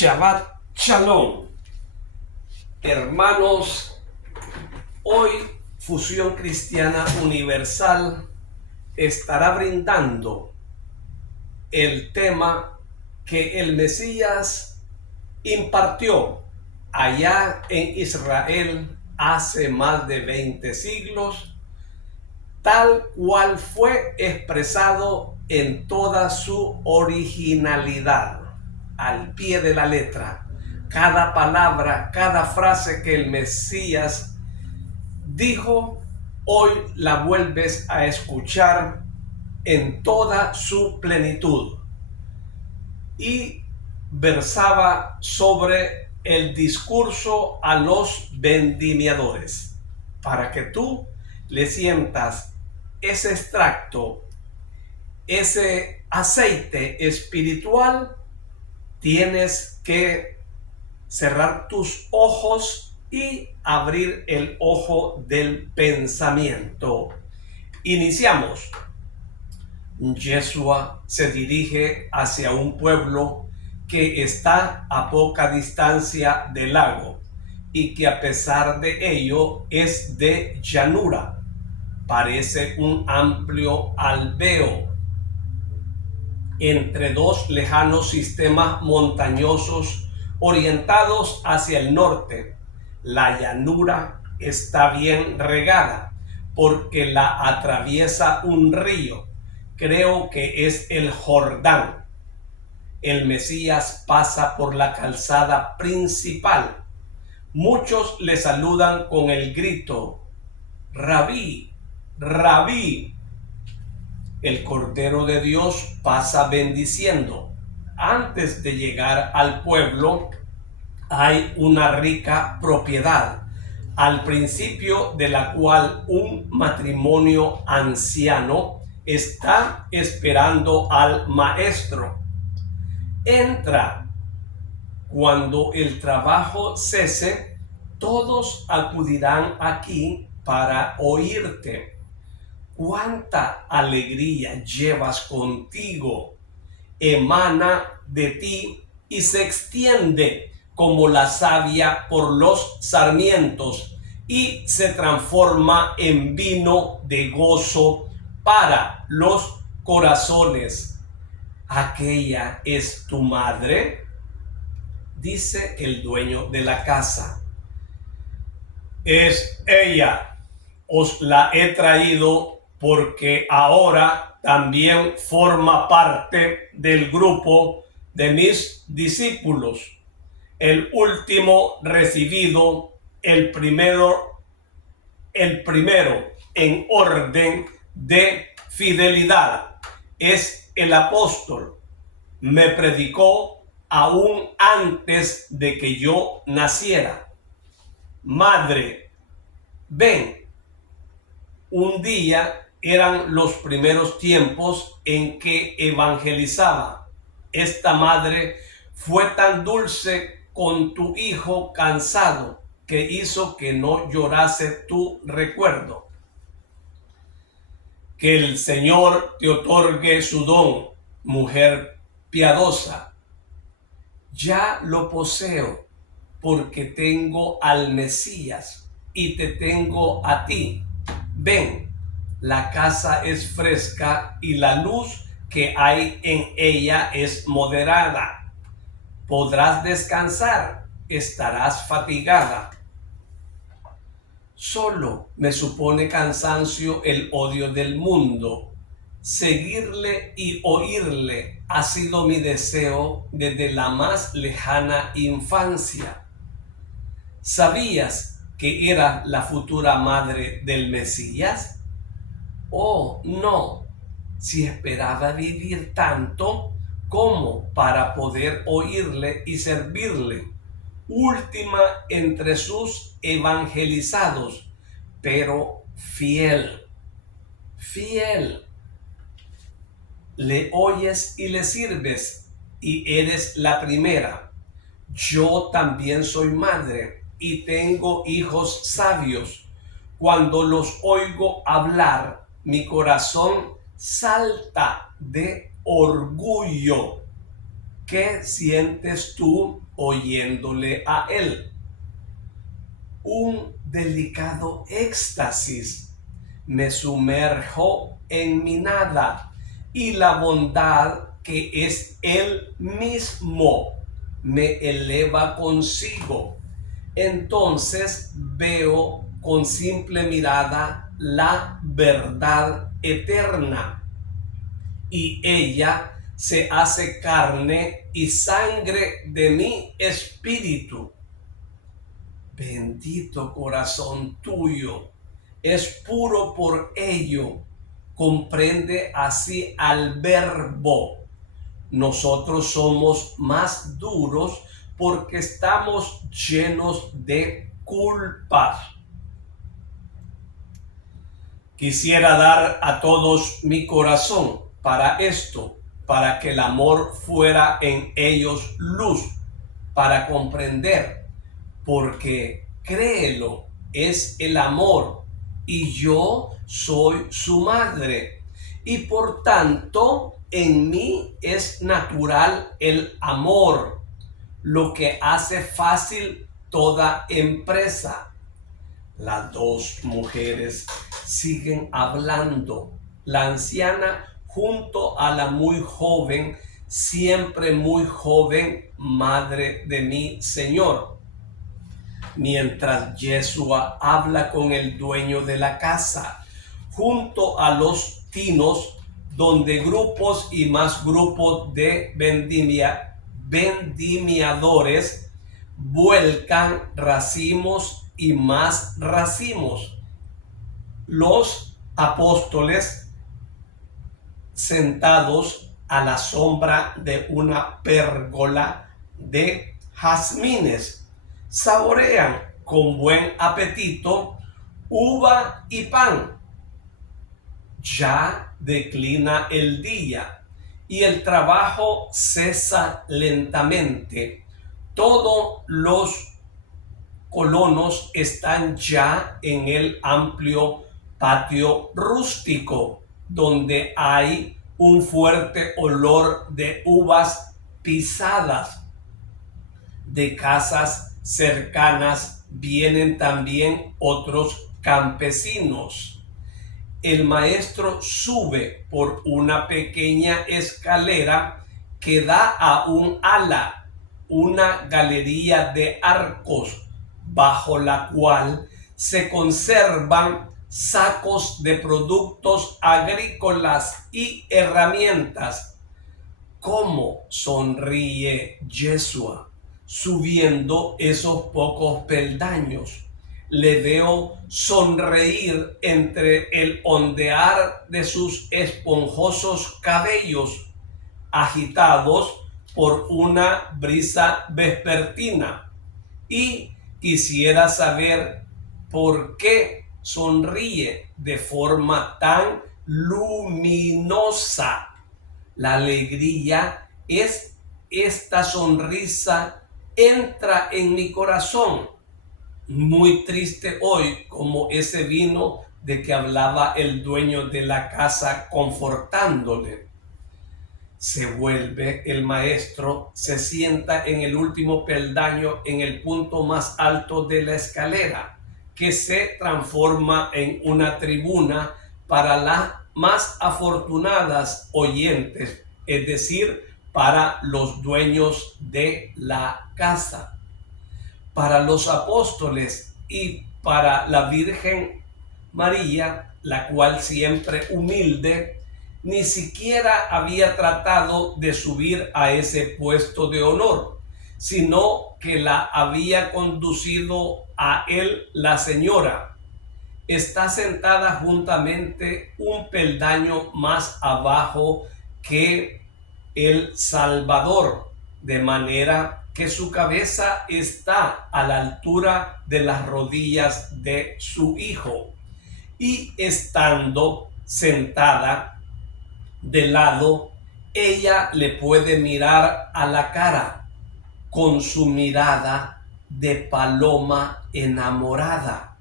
Shabbat Shalom. Hermanos, hoy Fusión Cristiana Universal estará brindando el tema que el Mesías impartió allá en Israel hace más de 20 siglos, tal cual fue expresado en toda su originalidad, al pie de la letra. Cada palabra, cada frase que el Mesías dijo, hoy la vuelves a escuchar en toda su plenitud. Y versaba sobre el discurso a los vendimiadores, para que tú le sientas ese extracto, ese aceite espiritual. Tienes que cerrar tus ojos y abrir el ojo del pensamiento. Iniciamos. Yeshua se dirige hacia un pueblo que está a poca distancia del lago y que a pesar de ello es de llanura. Parece un amplio alveo entre dos lejanos sistemas montañosos orientados hacia el norte. La llanura está bien regada porque la atraviesa un río. Creo que es el Jordán. El Mesías pasa por la calzada principal. Muchos le saludan con el grito: Rabí, Rabí. El Cordero de Dios pasa bendiciendo. Antes de llegar al pueblo hay una rica propiedad, al principio de la cual un matrimonio anciano está esperando al maestro. Entra. Cuando el trabajo cese, todos acudirán aquí para oírte. Cuánta alegría llevas contigo, emana de ti y se extiende como la savia por los sarmientos y se transforma en vino de gozo para los corazones. ¿Aquella es tu madre?, dice el dueño de la casa. Es ella. Os la he traído porque ahora también forma parte del grupo de mis discípulos. El último recibido, el primero en orden de fidelidad. Es el apóstol. Me predicó aún antes de que yo naciera. Madre, ven. Un día eran los primeros tiempos en que evangelizaba. Esta madre fue tan dulce con tu hijo cansado que hizo que no llorase tu recuerdo. Que el Señor te otorgue su don, mujer piadosa. Ya lo poseo porque tengo al Mesías y te tengo a ti. Ven, la casa es fresca y la luz que hay en ella es moderada. Podrás descansar, estarás fatigada. Solo me supone cansancio el odio del mundo. Seguirle y oírle ha sido mi deseo desde la más lejana infancia. ¿Sabías que era la futura madre del Mesías? Oh, no, si esperaba vivir tanto como para poder oírle y servirle, última entre sus evangelizados, pero fiel. Le oyes y le sirves y eres la primera. Yo también soy madre y tengo hijos sabios. Cuando los oigo hablar, mi corazón salta de orgullo. ¿Qué sientes tú oyéndole a él. Un delicado éxtasis me sumerjo en mi nada, y la bondad que es él mismo me eleva consigo. Entonces veo con simple mirada la verdad eterna, y ella se hace carne y sangre de mi espíritu. Bendito corazón tuyo, es puro por ello, comprende así al Verbo. Nosotros somos más duros porque estamos llenos de culpas. Quisiera dar a todos mi corazón para esto, para que el amor fuera en ellos luz, para comprender, porque créelo, es el amor, y yo soy su madre, y por tanto en mí es natural el amor, lo que hace fácil toda empresa. Las dos mujeres siguen hablando, la anciana junto a la muy joven, siempre muy joven, madre de mi Señor. Mientras Yeshua habla con el dueño de la casa, junto a los tinos, donde grupos y más grupos de vendimiadores vuelcan racimos y más racimos. Los apóstoles, sentados a la sombra de una pérgola de jazmines, saborean con buen apetito uva y pan. Ya declina el día y el trabajo cesa lentamente. Todos los colonos están ya en el amplio patio rústico, donde hay un fuerte olor de uvas pisadas. De casas cercanas vienen también otros campesinos. El maestro sube por una pequeña escalera que da a un ala, una galería de arcos, bajo la cual se conservan sacos de productos agrícolas y herramientas. ¿Cómo sonríe Yeshua subiendo esos pocos peldaños? Le veo sonreír entre el ondear de sus esponjosos cabellos, agitados por una brisa vespertina. Y quisiera saber por qué sonríe de forma tan luminosa. La alegría es esta sonrisa, entra en mi corazón. Muy triste hoy, como ese vino de que hablaba el dueño de la casa confortándole. Se vuelve el maestro, se sienta en el último peldaño, en el punto más alto de la escalera, que se transforma en una tribuna para las más afortunadas oyentes, es decir, para los dueños de la casa. Para los apóstoles y para la Virgen María, la cual siempre humilde, ni siquiera había tratado de subir a ese puesto de honor, sino que la había conducido a él la señora. Está sentada juntamente un peldaño más abajo que el Salvador, de manera que su cabeza está a la altura de las rodillas de su hijo, y estando sentada de lado, ella le puede mirar a la cara con su mirada de paloma enamorada.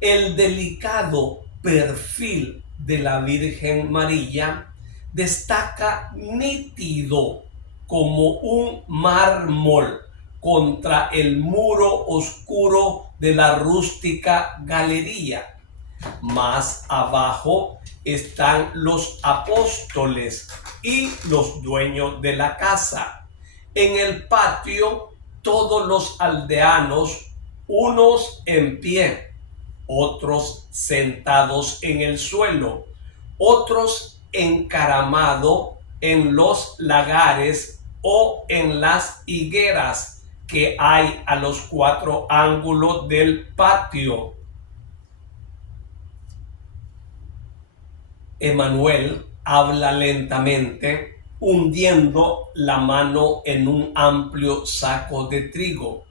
El delicado perfil de la Virgen María destaca nítido como un mármol contra el muro oscuro de la rústica galería. Más abajo están los apóstoles y los dueños de la casa. En el patio, todos los aldeanos, unos en pie, otros sentados en el suelo, otros encaramados en los lagares o en las higueras que hay a los cuatro ángulos del patio. Emanuel habla lentamente, hundiendo la mano en un amplio saco de trigo,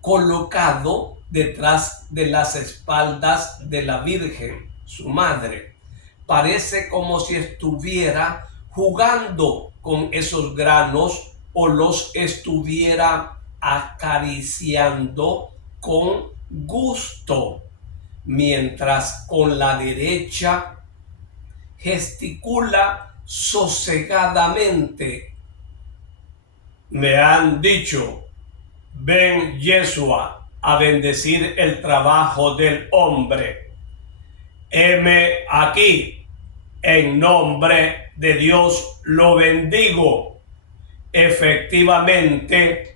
colocado detrás de las espaldas de la Virgen, su madre. Parece como si estuviera jugando con esos granos o los estuviera acariciando con gusto, mientras con la derecha gesticula sosegadamente. Me han dicho, ven Yeshua a bendecir el trabajo del hombre. Heme aquí, en nombre de Dios lo bendigo. Efectivamente,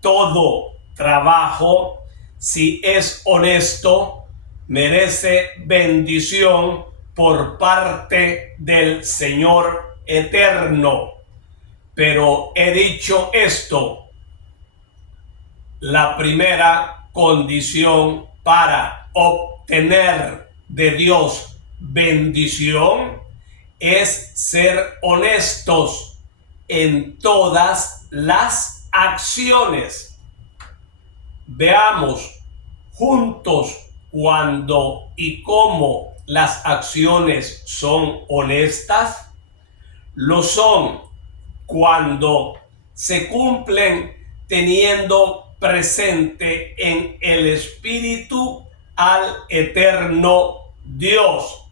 todo trabajo, si es honesto, merece bendición por parte del Señor eterno. Pero he dicho esto: la primera condición para obtener de Dios bendición es ser honestos en todas las acciones. Veamos juntos cuándo y cómo las acciones son honestas. Lo son cuando se cumplen teniendo presente en el Espíritu al eterno Dios.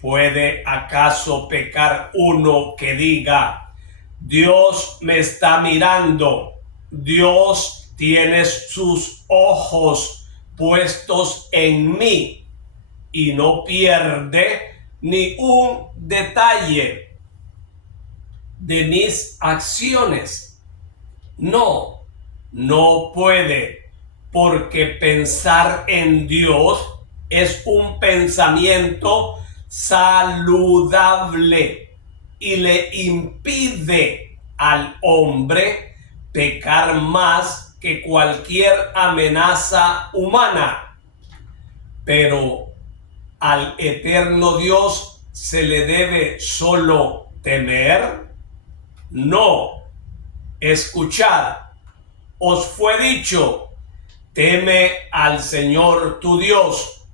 ¿Puede acaso pecar uno que diga, Dios me está mirando, Dios tiene sus ojos puestos en mí y no pierde ni un detalle de mis acciones? No, no puede, porque pensar en Dios es un pensamiento saludable y le impide al hombre pecar más que cualquier amenaza humana. Pero al eterno Dios se le debe solo temer. No, escuchad, os fue dicho, teme al Señor tu Dios.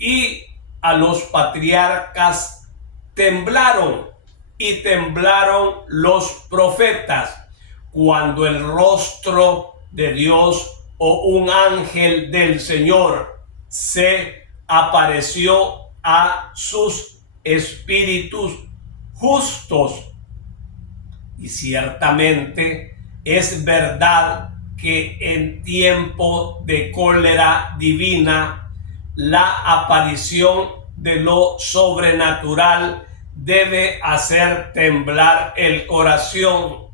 Y a los patriarcas temblaron y temblaron los profetas cuando el rostro de Dios o un ángel del Señor se apareció a sus espíritus justos. Y ciertamente es verdad que en tiempo de cólera divina, la aparición de lo sobrenatural debe hacer temblar el corazón.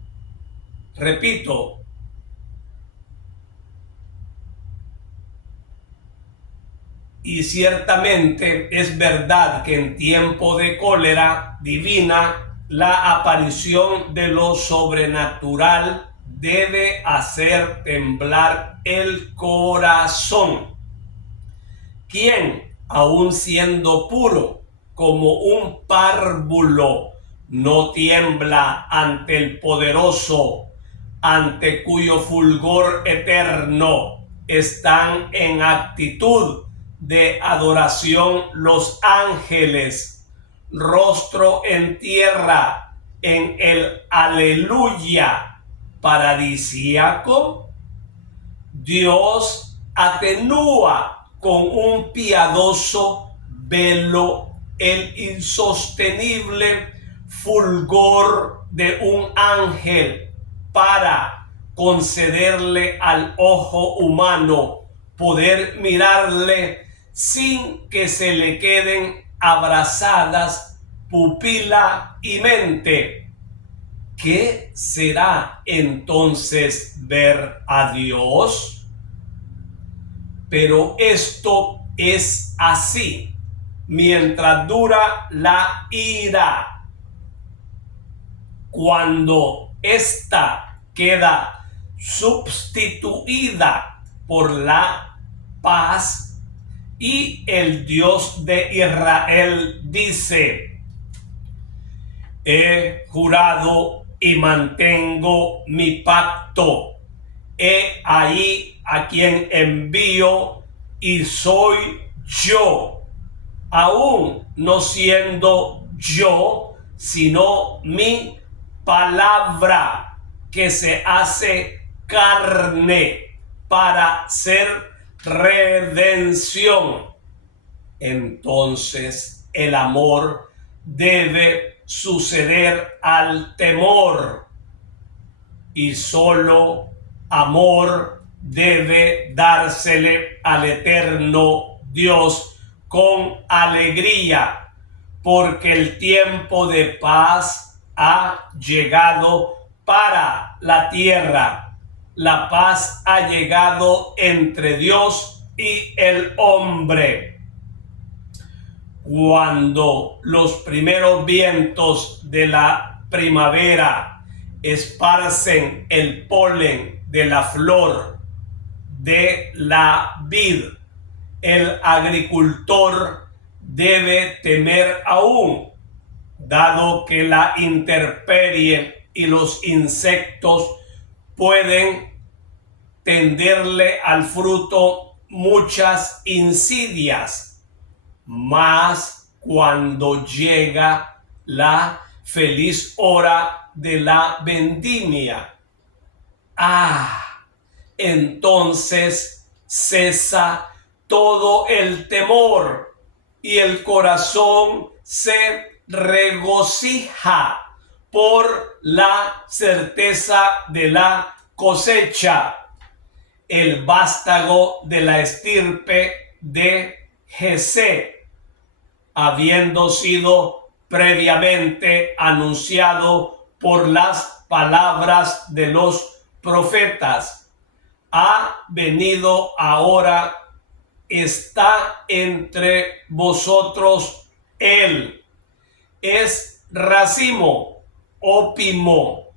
Repito, y ciertamente es verdad que en tiempo de cólera divina, la aparición de lo sobrenatural debe hacer temblar el corazón. ¿Quién, aun siendo puro como un párvulo, no tiembla ante el poderoso, ante cuyo fulgor eterno están en actitud de adoración los ángeles, rostro en tierra en el aleluya paradisíaco? Dios atenúa con un piadoso velo el insostenible fulgor de un ángel para concederle al ojo humano poder mirarle sin que se le queden abrazadas pupila y mente. ¿Qué será entonces ver a Dios? Pero esto es así mientras dura la ira. Cuando ésta queda sustituida por la paz y el Dios de Israel dice: he jurado y mantengo mi pacto. He ahí a quien envío y soy yo, aún no siendo yo, sino mi palabra que se hace carne para ser redención. Entonces el amor debe suceder al temor, y solo amor debe dársele al eterno Dios con alegría, porque el tiempo de paz ha llegado para la tierra. La paz ha llegado entre Dios y el hombre. Cuando los primeros vientos de la primavera esparcen el polen de la flor de la vid, el agricultor debe temer aún, dado que la intemperie y los insectos pueden tenderle al fruto muchas insidias. Mas cuando llega la feliz hora de la vendimia, entonces cesa todo el temor y el corazón se regocija por la certeza de la cosecha. El vástago de la estirpe de Jesé, habiendo sido previamente anunciado por las palabras de los profetas, ha venido ahora, está entre vosotros él. Es racimo, ópimo,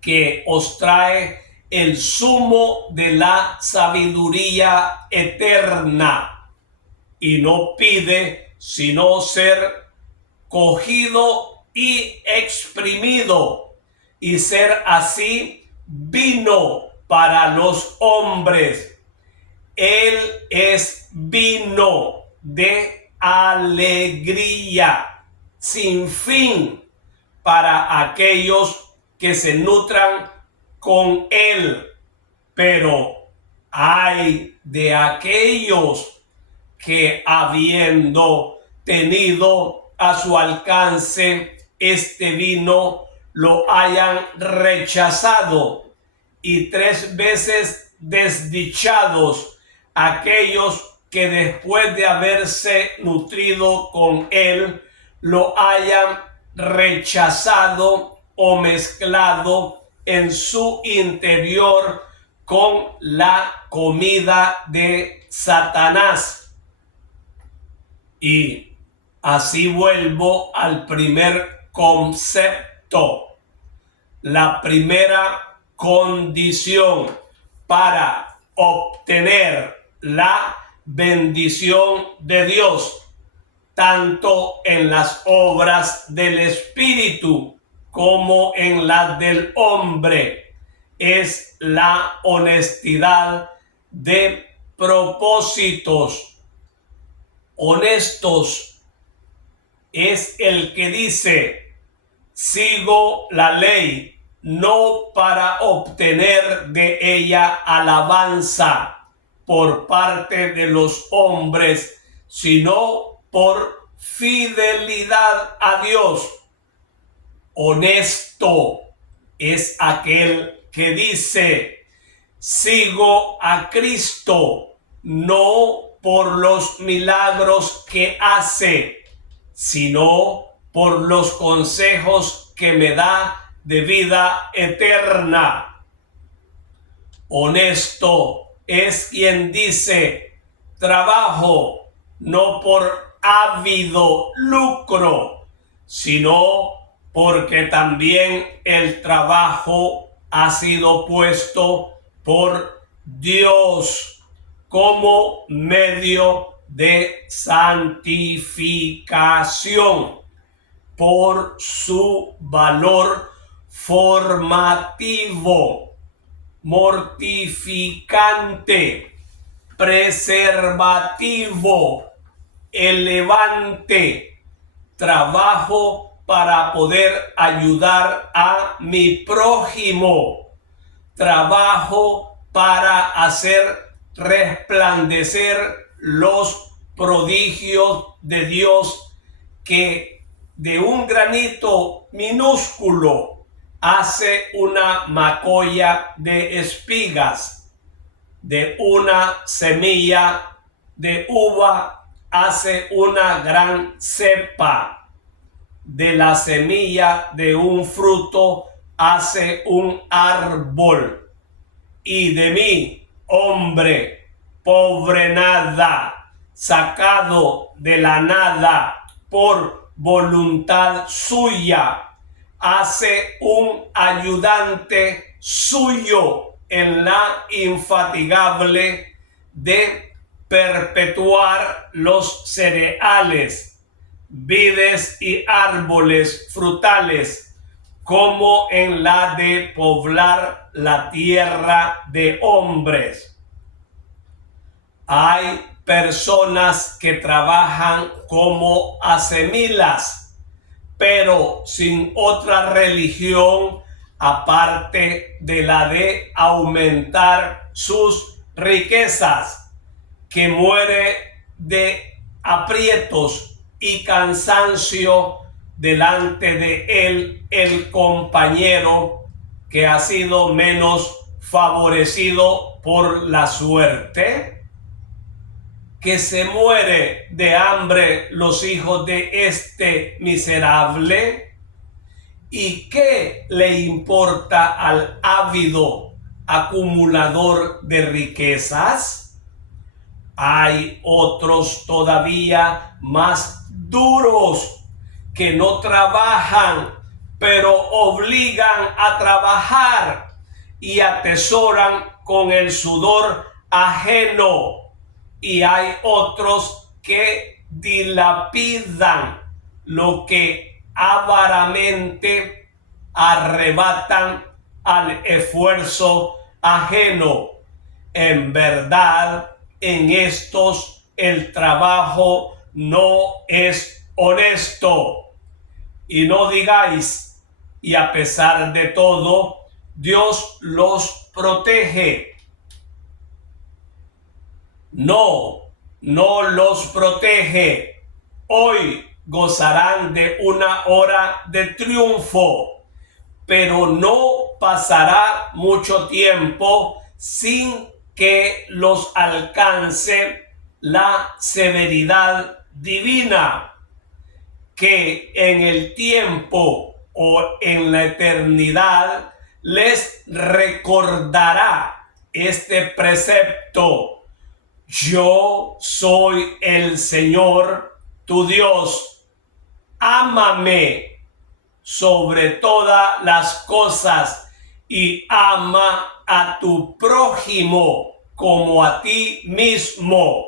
que os trae el zumo de la sabiduría eterna, y no pide sino ser cogido y exprimido, y ser así vino para los hombres. Él es vino de alegría sin fin para aquellos que se nutran con él. Pero ay de aquellos que, habiendo tenido a su alcance este vino, lo hayan rechazado, y 3 veces desdichados aquellos que después de haberse nutrido con él lo hayan rechazado o mezclado en su interior con la comida de Satanás. Y así vuelvo al primer concepto. La primera condición para obtener la bendición de Dios, tanto en las obras del Espíritu como en las del hombre, es la honestidad de propósitos. Honestos es el que dice: sigo la ley no para obtener de ella alabanza por parte de los hombres, sino por fidelidad a Dios. Honesto es aquel que dice: sigo a Cristo, no por los milagros que hace, sino por los consejos que me da de vida eterna. Honesto es quien dice: trabajo no por ávido lucro, sino porque también el trabajo ha sido puesto por Dios como medio de santificación, por su valor formativo, mortificante, preservativo, elevante. Trabajo para poder ayudar a mi prójimo. Trabajo para hacer resplandecer los prodigios de Dios, que de un granito minúsculo hace una macolla de espigas, de una semilla de uva hace una gran cepa, de la semilla de un fruto hace un árbol, y de mí, hombre, pobre nada, sacado de la nada por voluntad suya, hace un ayudante suyo en la infatigable de perpetuar los cereales, vides y árboles frutales, como en la de poblar la tierra de hombres. Hay personas que trabajan como hacemilas, pero sin otra religión aparte de la de aumentar sus riquezas, que muere de aprietos y cansancio delante de él el compañero que ha sido menos favorecido por la suerte, que se muere de hambre los hijos de este miserable. ¿Y qué le importa al ávido acumulador de riquezas? Hay otros todavía más duros que no trabajan, pero obligan a trabajar y atesoran con el sudor ajeno. Y hay otros que dilapidan lo que avaramente arrebatan al esfuerzo ajeno. En verdad, en estos el trabajo no es honesto. Y no digáis: y a pesar de todo, Dios los protege. No, no los protege. Hoy gozarán de una hora de triunfo, pero no pasará mucho tiempo sin que los alcance la severidad divina, que en el tiempo o en la eternidad les recordará este precepto: yo soy el Señor tu Dios, ámame sobre todas las cosas y ama a tu prójimo como a ti mismo.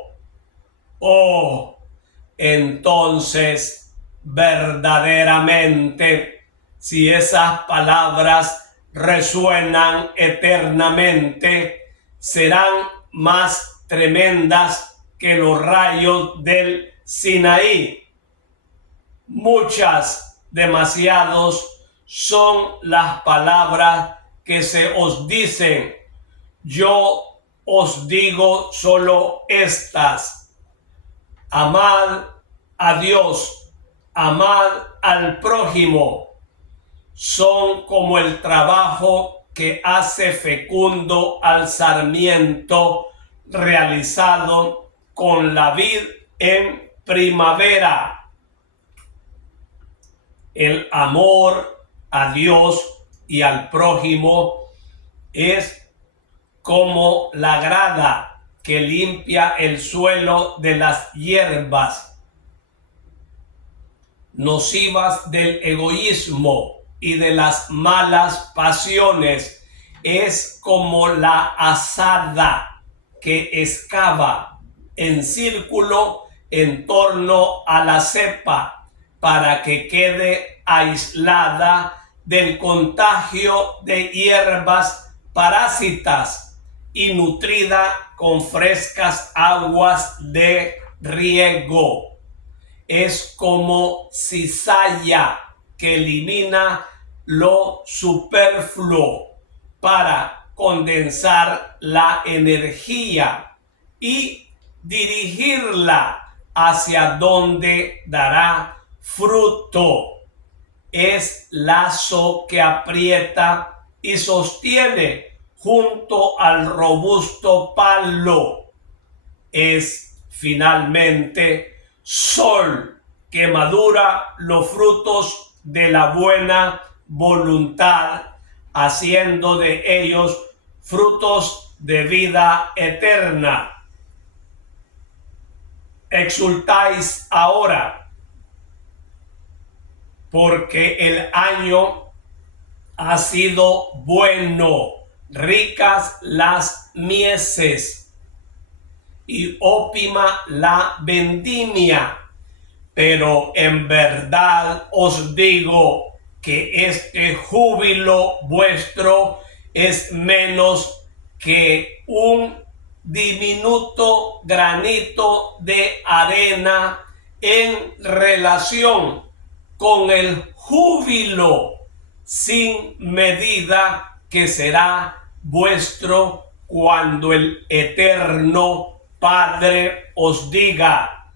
Oh, entonces verdaderamente, si esas palabras resuenan eternamente, serán más tremendas que los rayos del Sinaí. Muchas, demasiados, son las palabras que se os dicen. Yo os digo solo estas: amad a Dios, amad al prójimo. Son como el trabajo que hace fecundo al sarmiento realizado con la vid en primavera. El amor a Dios y al prójimo es como la grada que limpia el suelo de las hierbas nocivas del egoísmo y de las malas pasiones. Es como la azada que excava en círculo en torno a la cepa para que quede aislada del contagio de hierbas parásitas y nutrida con frescas aguas de riego. Es como cizalla que elimina lo superfluo para condensar la energía y dirigirla hacia donde dará fruto. Es lazo que aprieta y sostiene junto al robusto palo. Es finalmente sol que madura los frutos de la buena voluntad, haciendo de ellos frutos de vida eterna. Exultáis ahora, porque el año ha sido bueno, ricas las mieses y óptima la vendimia. Pero en verdad os digo que este júbilo vuestro es menos que un diminuto granito de arena en relación con el júbilo sin medida que será vuestro cuando el eterno Padre os diga: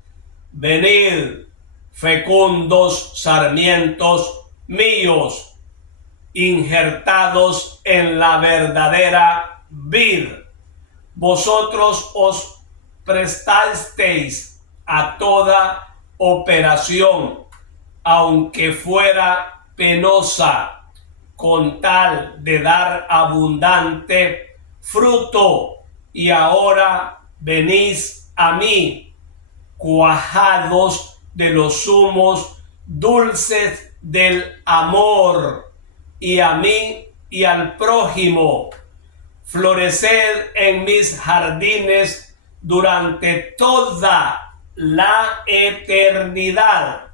venid, fecundos sarmientos míos, injertados en la verdadera vid. Vosotros os prestasteis a toda operación, aunque fuera penosa, con tal de dar abundante fruto, y ahora venís a mí, cuajados de los humos dulces del amor, y a mí y al prójimo. Floreced en mis jardines durante toda la eternidad.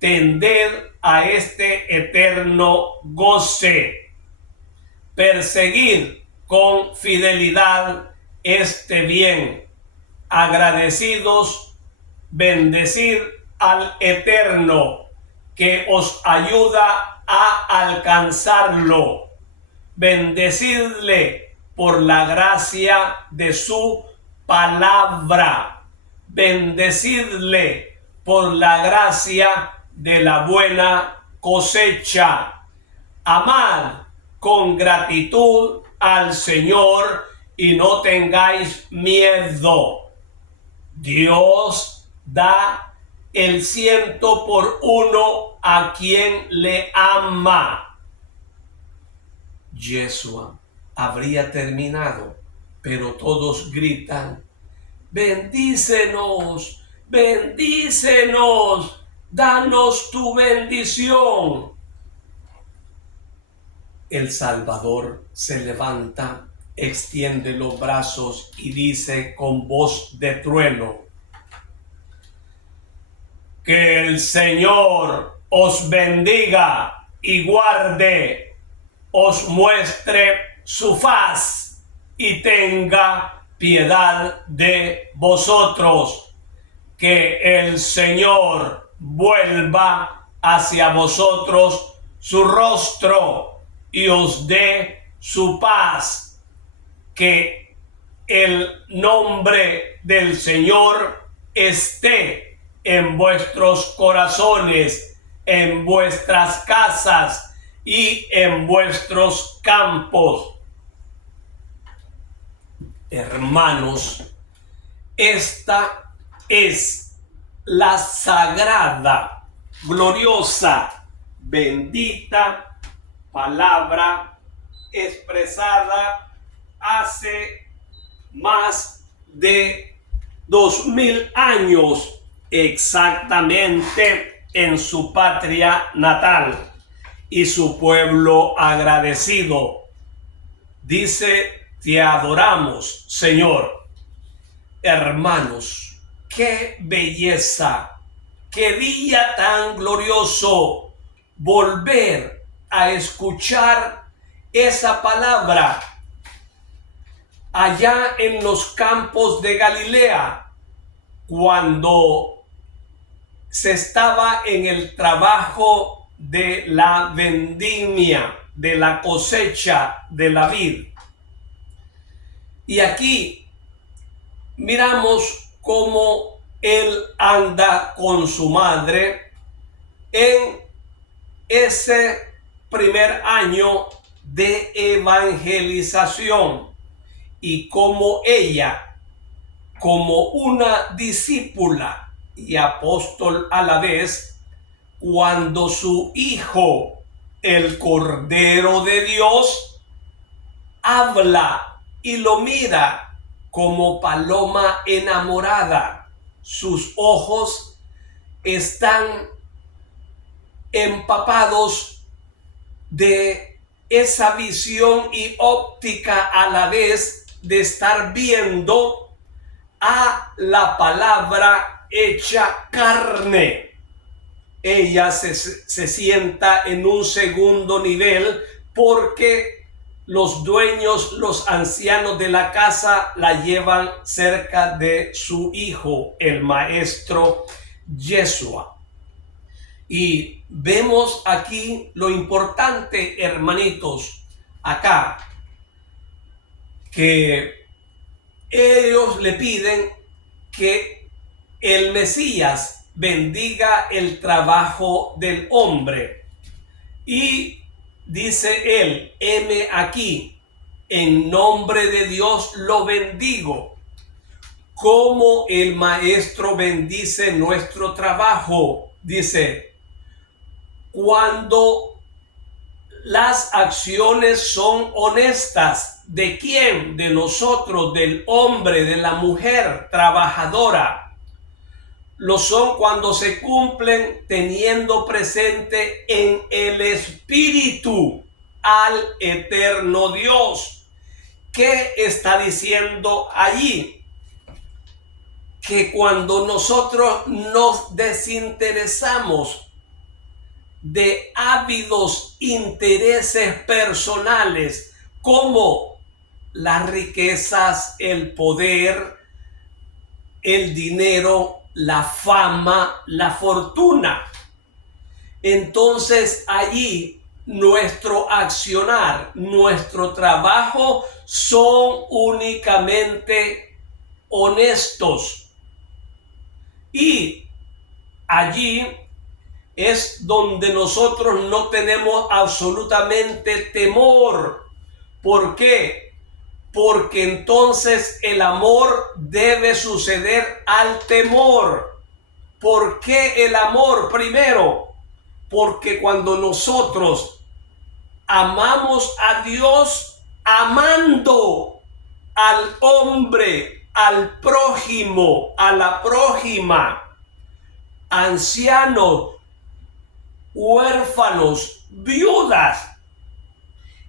Tended a este eterno goce. Perseguid con fidelidad este bien. Agradecidos, bendecid al Eterno que os ayuda a alcanzarlo. Bendecidle por la gracia de su palabra. Bendecidle por la gracia de la buena cosecha. Amad con gratitud al Señor y no tengáis miedo. Dios da el 100% a quien le ama. Yeshua habría terminado, pero todos gritan: bendícenos, bendícenos, danos tu bendición. El Salvador se levanta, extiende los brazos y dice con voz de trueno: que el Señor os bendiga y guarde, os muestre su faz y tenga piedad de vosotros. Que el Señor vuelva hacia vosotros su rostro y os dé su paz. Que el nombre del Señor esté en vuestros corazones, en vuestras casas, y en vuestros campos. Hermanos, esta es la sagrada, gloriosa, bendita palabra expresada hace más de 2000 años exactamente en su patria natal y su pueblo agradecido. Dice: te adoramos, Señor. Hermanos, qué belleza, qué día tan glorioso volver a escuchar esa palabra allá en los campos de Galilea, cuando se estaba en el trabajo de la vendimia, de la cosecha de la vid. Y aquí miramos cómo él anda con su madre en ese primer año de evangelización y cómo ella, como una discípula y apóstol a la vez, cuando su hijo, el Cordero de Dios, habla y lo mira como paloma enamorada, sus ojos están empapados de esa visión y óptica a la vez de estar viendo a la palabra hecha carne. Ella se sienta en un segundo nivel porque los dueños, los ancianos de la casa la llevan cerca de su hijo, el maestro Yeshua. Y vemos aquí lo importante, hermanitos, acá, que ellos le piden que el Mesías bendiga el trabajo del hombre. Y dice él: heme aquí, en nombre de Dios lo bendigo. Como el maestro bendice nuestro trabajo, dice: cuando las acciones son honestas, ¿de quién? De nosotros, del hombre, de la mujer trabajadora. Lo son cuando se cumplen teniendo presente en el Espíritu al eterno Dios. ¿Qué está diciendo allí? Que cuando nosotros nos desinteresamos de ávidos intereses personales como las riquezas, el poder, el dinero, la fama, la fortuna, entonces allí nuestro accionar, nuestro trabajo son únicamente honestos. Y allí es donde nosotros no tenemos absolutamente temor. ¿Por qué? Porque entonces el amor debe suceder al temor. ¿Por qué el amor? Primero, porque cuando nosotros amamos a Dios, amando al hombre, al prójimo, a la prójima, ancianos, huérfanos, viudas,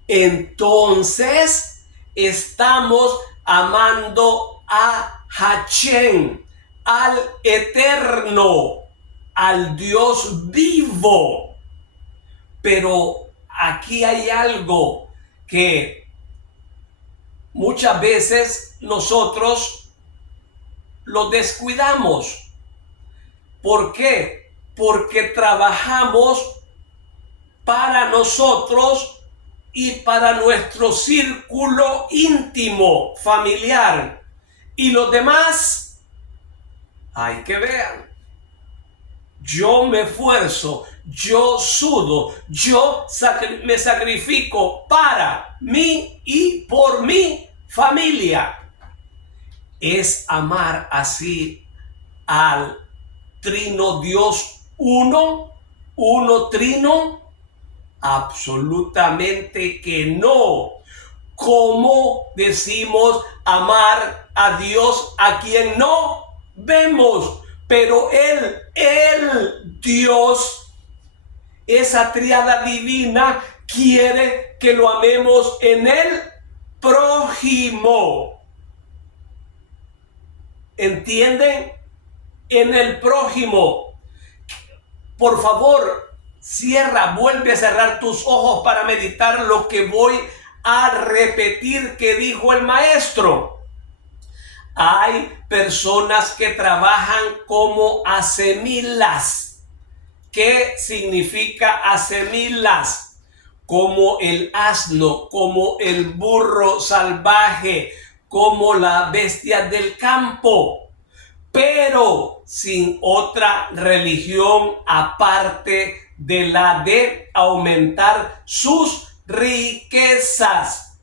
entonces estamos amando a Hachem, al eterno, al Dios vivo. Pero aquí hay algo que muchas veces nosotros lo descuidamos. ¿Por qué? Porque trabajamos para nosotros y para nuestro círculo íntimo, familiar. Y los demás, hay que ver. yo me esfuerzo, yo sudo, yo me sacrifico para mí y por mi familia. Es amar así al trino Dios uno trino. Absolutamente que no. ¿Cómo decimos amar a Dios a quien no vemos? Pero Dios, esa tríada divina, quiere que lo amemos en el prójimo. ¿Entienden? En el prójimo. Por favor, vuelve a cerrar tus ojos para meditar lo que voy a repetir que dijo el maestro. Hay personas que trabajan como asemilas. ¿Qué significa asemilas? Como el asno, como el burro salvaje, como la bestia del campo, pero sin otra religión aparte de la de aumentar sus riquezas,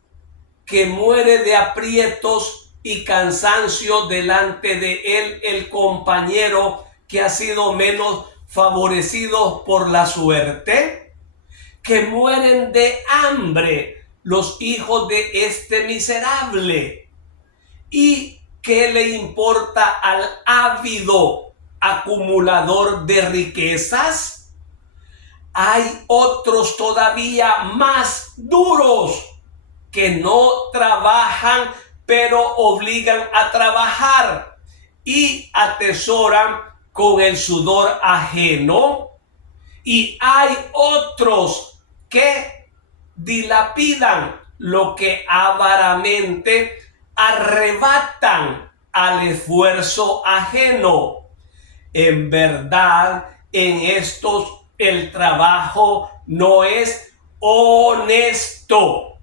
que muere de aprietos y cansancio delante de él el compañero que ha sido menos favorecido por la suerte, que mueren de hambre los hijos de este miserable. ¿Y qué le importa al ávido acumulador de riquezas? Hay otros todavía más duros que no trabajan, pero obligan a trabajar y atesoran con el sudor ajeno. Y hay otros que dilapidan lo que avaramente arrebatan al esfuerzo ajeno. En verdad, en estos el trabajo no es honesto.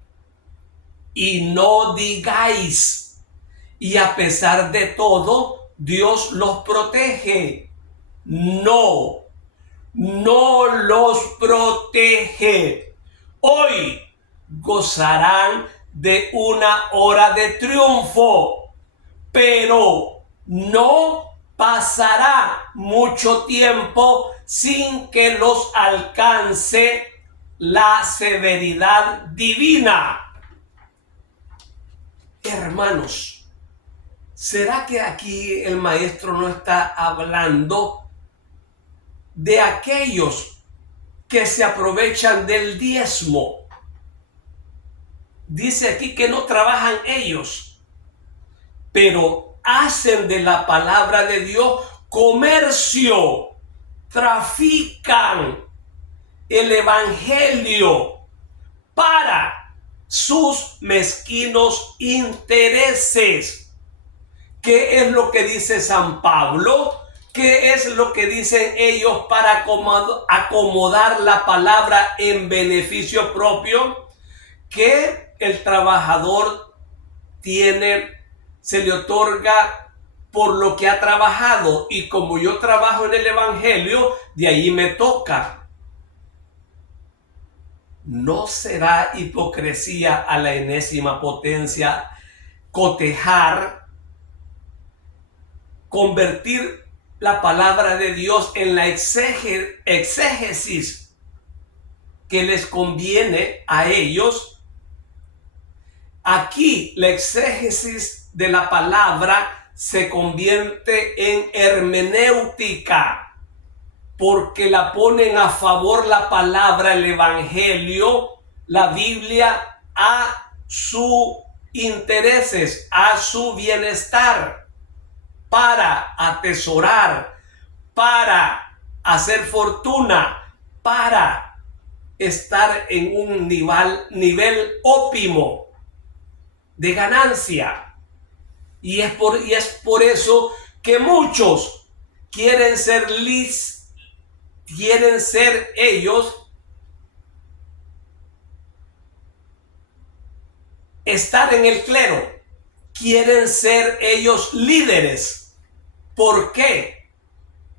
Y no digáis, y a pesar de todo, Dios los protege. No los protege. Hoy gozarán de una hora de triunfo, pero no pasará mucho tiempo sin que los alcance la severidad divina. Hermanos, ¿será que aquí el maestro no está hablando de aquellos que se aprovechan del diezmo? Dice aquí que no trabajan ellos, pero hacen de la palabra de Dios comercio, trafican el evangelio para sus mezquinos intereses. ¿Qué es lo que dice San Pablo? ¿Qué es lo que dicen ellos para acomodar la palabra en beneficio propio? Que el trabajador se le otorga por lo que ha trabajado, y como yo trabajo en el evangelio, de ahí me toca. ¿No será hipocresía a la enésima potencia cotejar, convertir la palabra de Dios en la exégesis que les conviene a ellos? Aquí la exégesis de la palabra se convierte en hermenéutica, porque la ponen a favor la palabra, el evangelio, la Biblia, a sus intereses, a su bienestar, para atesorar, para hacer fortuna, para estar en un nivel óptimo de ganancia. Y es por eso que muchos quieren ser ellos estar en el clero, quieren ser ellos líderes. ¿Por qué?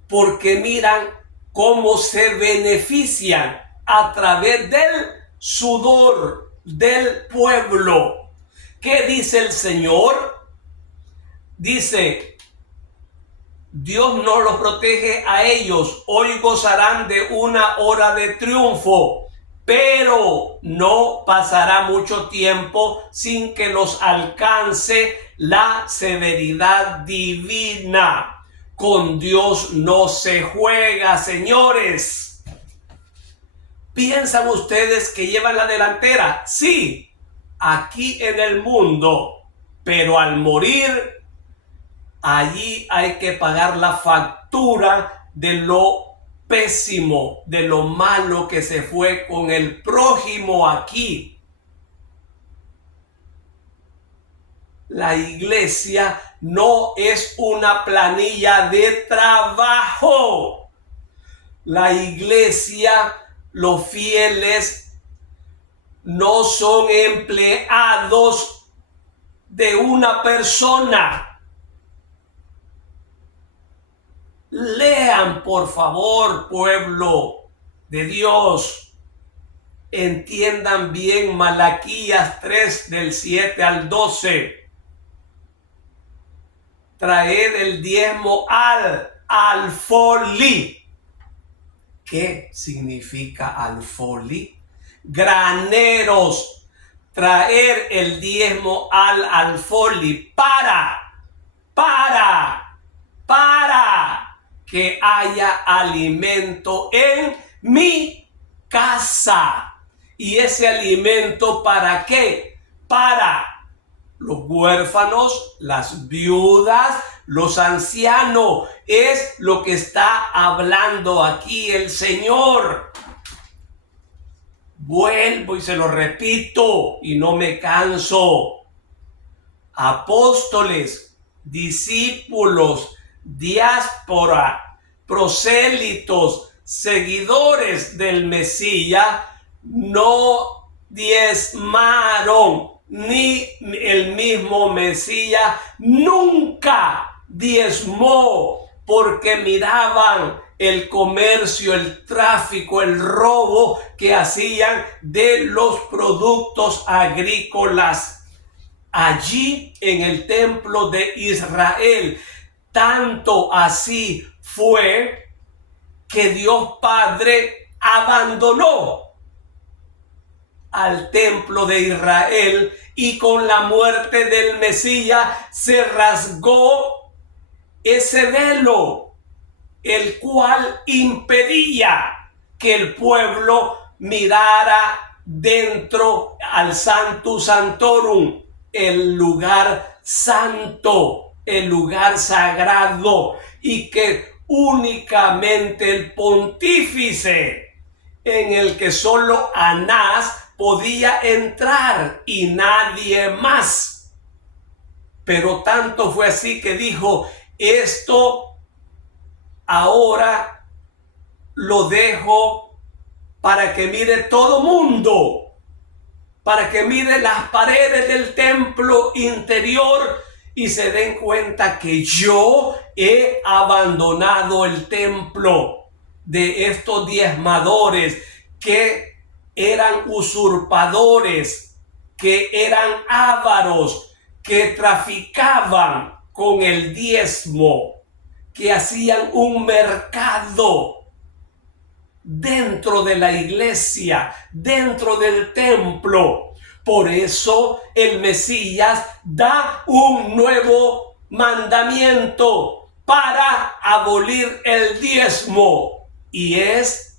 Porque miran cómo se benefician a través del sudor del pueblo. ¿Qué dice el Señor? Dice, Dios no los protege a ellos. Hoy gozarán de una hora de triunfo, pero no pasará mucho tiempo sin que los alcance la severidad divina. Con Dios no se juega, señores. ¿Piensan ustedes que llevan la delantera? Sí, aquí en el mundo, pero al morir, allí hay que pagar la factura de lo pésimo, de lo malo que se fue con el prójimo aquí. La iglesia no es una planilla de trabajo. La iglesia, los fieles, no son empleados de una persona. Lean, por favor, pueblo de Dios. Entiendan bien Malaquías 3 del 7 al 12. Traed el diezmo al alfolí. ¿Qué significa alfolí? Graneros. Traer el diezmo al alfolí para que haya alimento en mi casa. ¿Y ese alimento para qué? Para los huérfanos, las viudas, los ancianos. Es lo que está hablando aquí el Señor. Vuelvo y se lo repito y no me canso. Apóstoles, discípulos, diáspora, prosélitos, seguidores del Mesías, no diezmaron, ni el mismo Mesías nunca diezmó, porque miraban el comercio, el tráfico, el robo que hacían de los productos agrícolas allí en el templo de Israel. Tanto así fue que Dios Padre abandonó al templo de Israel y con la muerte del Mesías se rasgó ese velo, el cual impedía que el pueblo mirara dentro al Sanctus Sanctorum, el lugar santo, el lugar sagrado, y que únicamente el pontífice, en el que solo Anás podía entrar y nadie más. Pero tanto fue así que dijo, esto ahora lo dejo para que mire todo mundo, para que mire las paredes del templo interior y se den cuenta que yo he abandonado el templo de estos diezmadores que eran usurpadores, que eran ávaros, que traficaban con el diezmo, que hacían un mercado dentro de la iglesia, dentro del templo. Por eso el Mesías da un nuevo mandamiento para abolir el diezmo, y es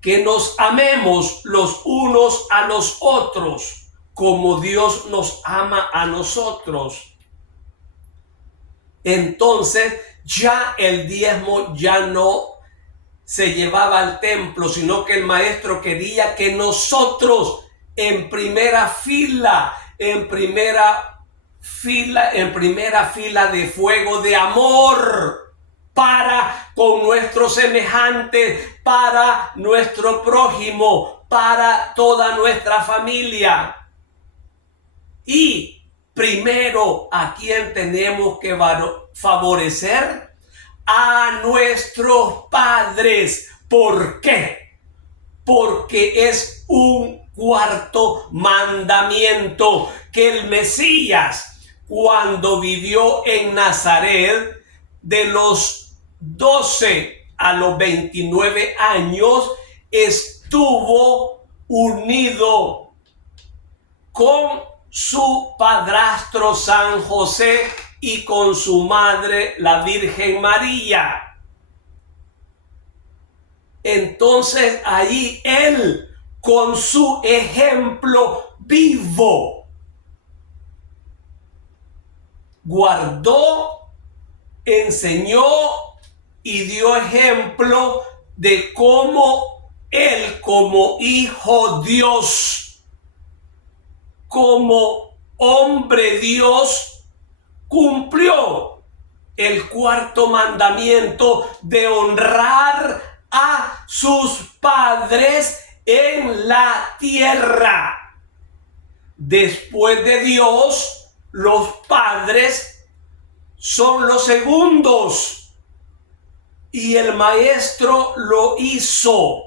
que nos amemos los unos a los otros como Dios nos ama a nosotros. Entonces ya el diezmo ya no se llevaba al templo, sino que el maestro quería que nosotros en primera fila de fuego de amor para con nuestro semejante, para nuestro prójimo, para toda nuestra familia. Y primero, ¿a quién tenemos que favorecer? A nuestros padres, ¿Por qué? Porque es un cuarto mandamiento que el Mesías, cuando vivió en Nazaret, de los 12 a los 29 años, estuvo unido con su padrastro San José y con su madre, la Virgen María. Entonces allí él, con su ejemplo vivo, guardó, enseñó y dio ejemplo de cómo él, como hijo Dios, como hombre Dios, cumplió el cuarto mandamiento de honrar a sus padres en la tierra. Después de Dios, los padres son los segundos, y el maestro lo hizo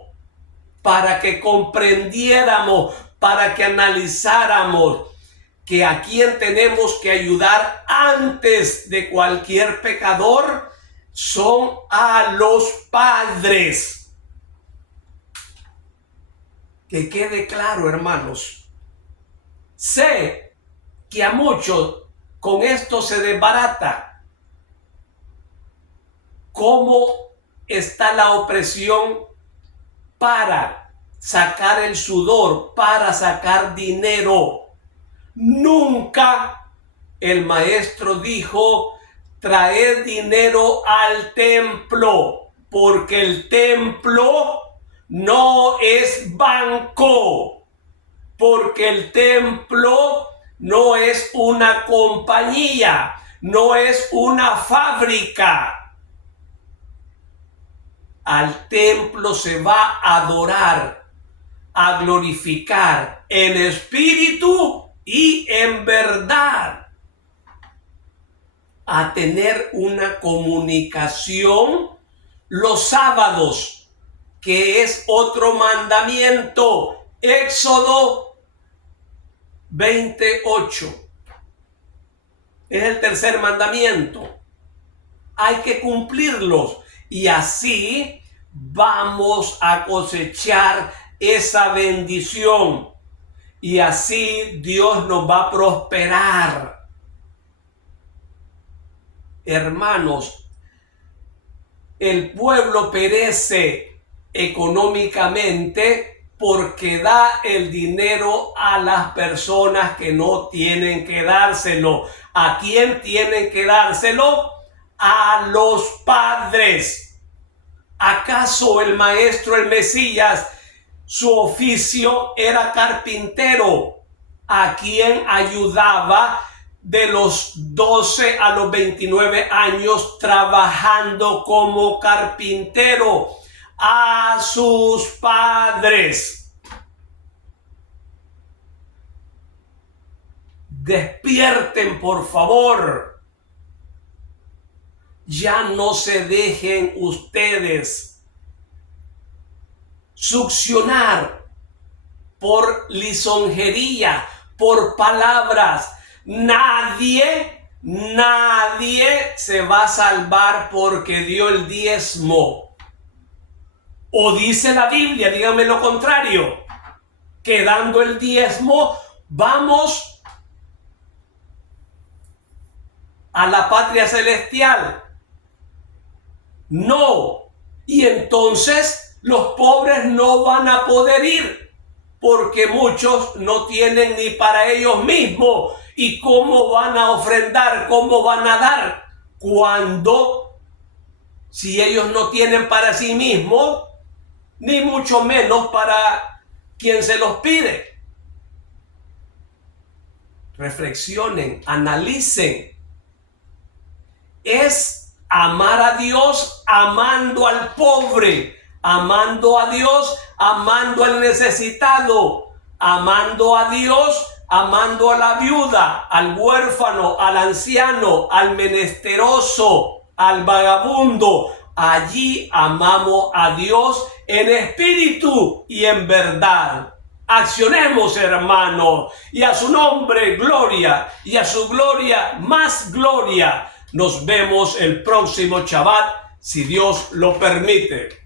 para que comprendiéramos, para que analizáramos que a quien tenemos que ayudar antes de cualquier pecador son a los padres. Que quede claro, hermanos. Sé que a muchos con esto se desbarata. ¿Cómo está la opresión para sacar el sudor, para sacar dinero? Nunca el maestro dijo: traed dinero al templo, porque el templo no es banco, porque el templo no es una compañía, no es una fábrica. Al templo se va a adorar, a glorificar en espíritu y en verdad, a tener una comunicación los sábados, que es otro mandamiento. Éxodo 28 es el tercer mandamiento. Hay que cumplirlos, y así vamos a cosechar esa bendición, y así Dios nos va a prosperar. Hermanos, el pueblo perece económicamente porque da el dinero a las personas que no tienen que dárselo. ¿A quién tienen que dárselo? A los padres. ¿Acaso el maestro, el Mesías, su oficio era carpintero? ¿A quién ayudaba de los 12 a los 29 años trabajando como carpintero? A sus padres. Despierten, por favor. Ya no se dejen ustedes succionar por lisonjería, por palabras. Nadie se va a salvar porque dio el diezmo. ¿O dice la Biblia, dígame lo contrario, que dando el diezmo vamos a la patria celestial? No. Y entonces los pobres no van a poder ir, porque muchos no tienen ni para ellos mismos. ¿Y cómo van a ofrendar? ¿Cómo van a dar? Cuando, si ellos no tienen para sí mismos, ni mucho menos para quien se los pide. Reflexionen, analicen. Es amar a Dios amando al pobre, amando a Dios amando al necesitado, amando a Dios amando a la viuda, al huérfano, al anciano, al menesteroso, al vagabundo, allí amamos a Dios en espíritu y en verdad. Accionemos, hermanos, y a su nombre gloria, y a su gloria más gloria. Nos vemos el próximo Shabbat, si Dios lo permite.